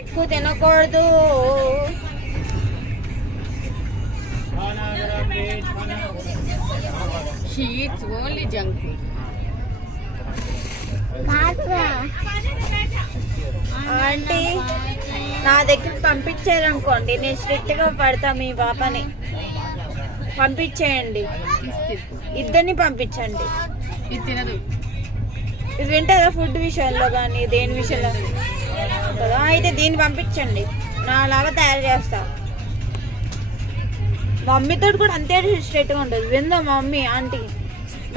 ఎక్కువ తినకూడదు. Sheets only junk food. Aunty నా దగ్గర పంపించారనుకోండి, నేను స్ట్రిక్ట్ గా పడతా. మీ పాపని పంపించేయండి, ఇద్దరిని పంపించండి. ఇది తినదు, ఇది వింటారా ఫుడ్ విషయంలో కానీ దేని విషయంలో కదా. అయితే దీన్ని పంపించండి, నాలాగా తయారు చేస్తా. మమ్మీతో కూడా అంతే స్ట్రైట్గా ఉంటుంది. విందా మమ్మీ ఆంటీ,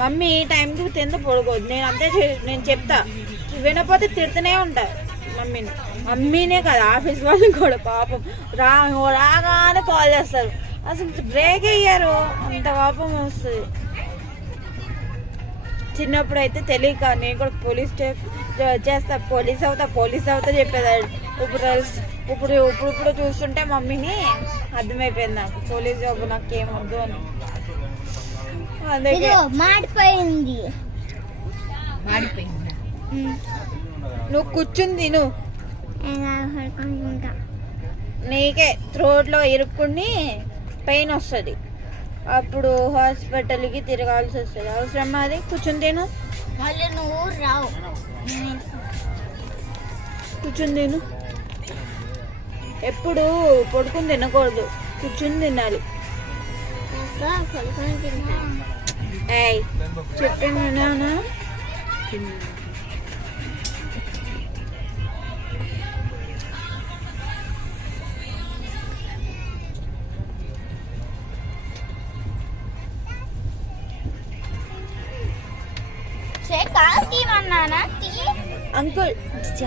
మమ్మీ టైంకి తింద పడుకోవద్దు, నేను అంతే నేను చెప్తా. వినకపోతే తిడుతూనే ఉంటా మమ్మీని. మమ్మీనే కదా, ఆఫీస్ వాళ్ళని కూడా పాపం రాగానే కాల్ చేస్తారు. అసలు బ్రేక్ అయ్యారు, అంత పాపం వస్తుంది. చిన్నప్పుడు అయితే తెలియక నేను కూడా పోలీస్ చేస్తా, పోలీస్ అవుతా చెప్పేదాడు. ఇప్పుడు చూస్తుంటే మమ్మీని అర్థమైపోయింది నాకు, పోలీస్ జాబ్ నాకు ఏమొద్దు అని. అందుకే మాడిపోయింది. నువ్వు కూర్చుని తిను, నీకే థ్రోట్ లో ఇరుక్కుని పెయిన్ వస్తుంది, అప్పుడు హాస్పిటల్కి తిరగాల్సి వస్తుంది. అవసరమా అది? కూర్చుని తిను. మళ్ళీ నువ్వు రావు. కూర్చుని తిను. ఎప్పుడు పడుకుని తినకూడదు, కూర్చుని తినాలి. ఏయ్ చెప్పినా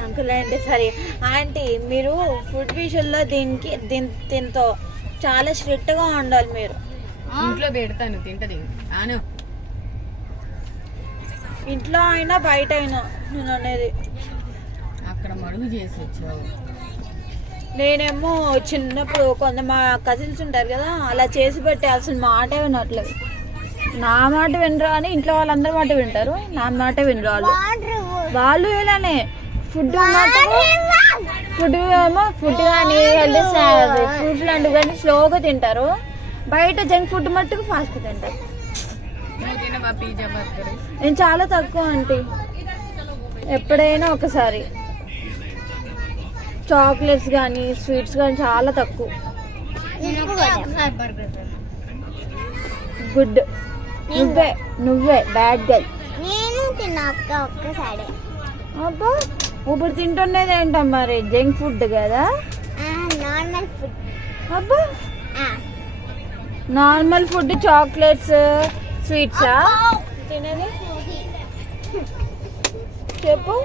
అంకుల్ అంటే సరే ఆంటీ, మీరు ఫుడ్ విషయంలో దీంతో చాలా స్ట్రిక్ట్ గా ఉండాలి. మీరు ఇంట్లో పెడతాను, తింటది. ఇంట్లో అయినా బయట అయినా నేను అనేది. అక్కడ మడుగు చేసి వచ్చావు. నేనేమో చిన్నప్పుడు కొంత మా కజిన్స్ ఉంటారు కదా, అలా చేసి పెట్టి అసలు మాట వినట్లేదు. నా మాట వినరు అని ఇంట్లో వాళ్ళందరి మాట వింటారు, నా మాట వినరు వాళ్ళు ఇలానే. ఫుడ్ ఏమో ఫుడ్ కానీ హెల్తీ ఫ్రూట్స్ లాంటివి కానీ స్లోగా తింటారు. బయట జంక్ ఫుడ్ మట్టుకు ఫాస్ట్ తింటారు. నేను చాలా తక్కువ ఆంటీ, ఎప్పుడైనా ఒకసారి. చాక్లెట్స్ కానీ స్వీట్స్ కానీ చాలా తక్కువ. గుడ్, నువ్వే బ్యాడ్ గర్ల్. నేను తిన్నా ఒక్కసారి. అబ్బా, ఇప్పుడు తింటున్నది ఏంటో మరి, జంక్ ఫుడ్ కదా. Normal food. అబ్బా, నార్మల్ ఫుడ్ చాక్లెట్స్ స్వీట్సా తినది? చెప్పు.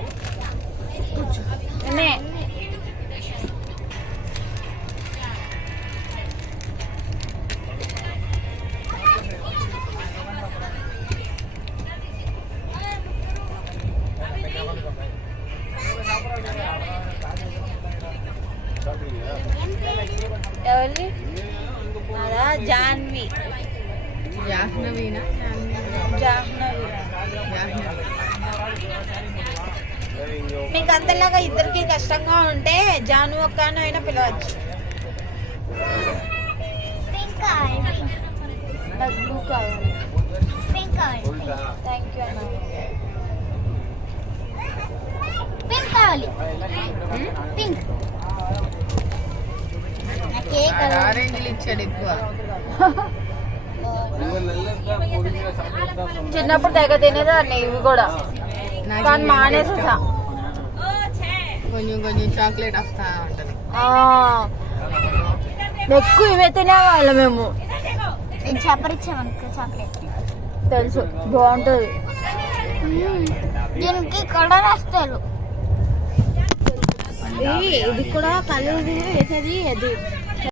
ఎవరి అదా? జాహ్నవి. మీకు అంతలాగా ఇద్దరికి కష్టంగా ఉంటే జాను ఒక్క అయినా పిలవచ్చు. బ్లూ కావాలి. థ్యాంక్ యూ అన్న. పింక్ కావాలి. పింక్. ఆరెంజ్లు ఇచ్చాడు ఎక్కువ. చిన్నప్పుడు తెగ తినేదాన్ని ఇవి కూడా, కానీ మానేసా. కొంచెం చాక్లెట్ వస్తా ఉంటది. ఎక్కువ ఇవే తినేవాళ్ళం మేము. చప్పరిచ్చామనుకో చాక్లెట్, తెలుసు బాగుంటది. దీనికి కలర్ వేస్తారు. ఇది కూడా కలర్ వేసేది అది